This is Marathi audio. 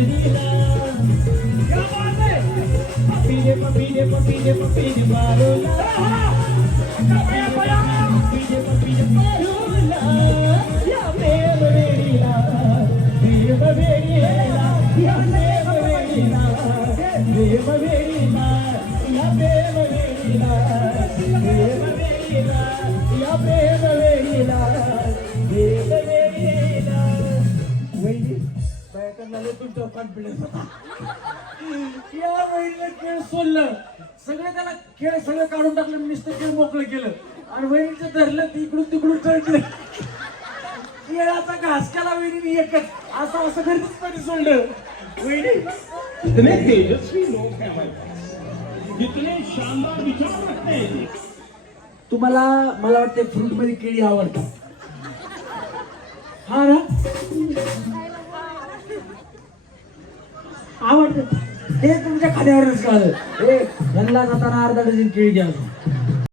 नजरीला क्या बात है पपीने मारोला पपीने मारोला या प्रेम वेडीला या प्रेम वेडीला या प्रेम वेडीला या प्रेम वेडीला या प्रेम वेडीला वहिनी बायकांना लय तुमच्यावर कॉन्फिडन्स होता या वहिनीला खेळ सोडलं सगळं त्याला खेळ सगळं काढून टाकलं नुसतं खेळ मोकळं केलं आणि वहिनीचं धरलं ती इकडून तिकडून चढलं केळाचा घास केला वहिनीने एकच असं असं घरीच पाणी सोडलं वहिनी इतने तेजस्वी लोग हैं हमारे पास, इतने शानदार विचार रखते हैं। तुम्हाला मला वाटतं फ्रूट मध्ये केळी आवडतात हा ना आवडत ते तुमच्या खाण्यावरच कळलं यांना जाताना अर्धा डझन केळी द्या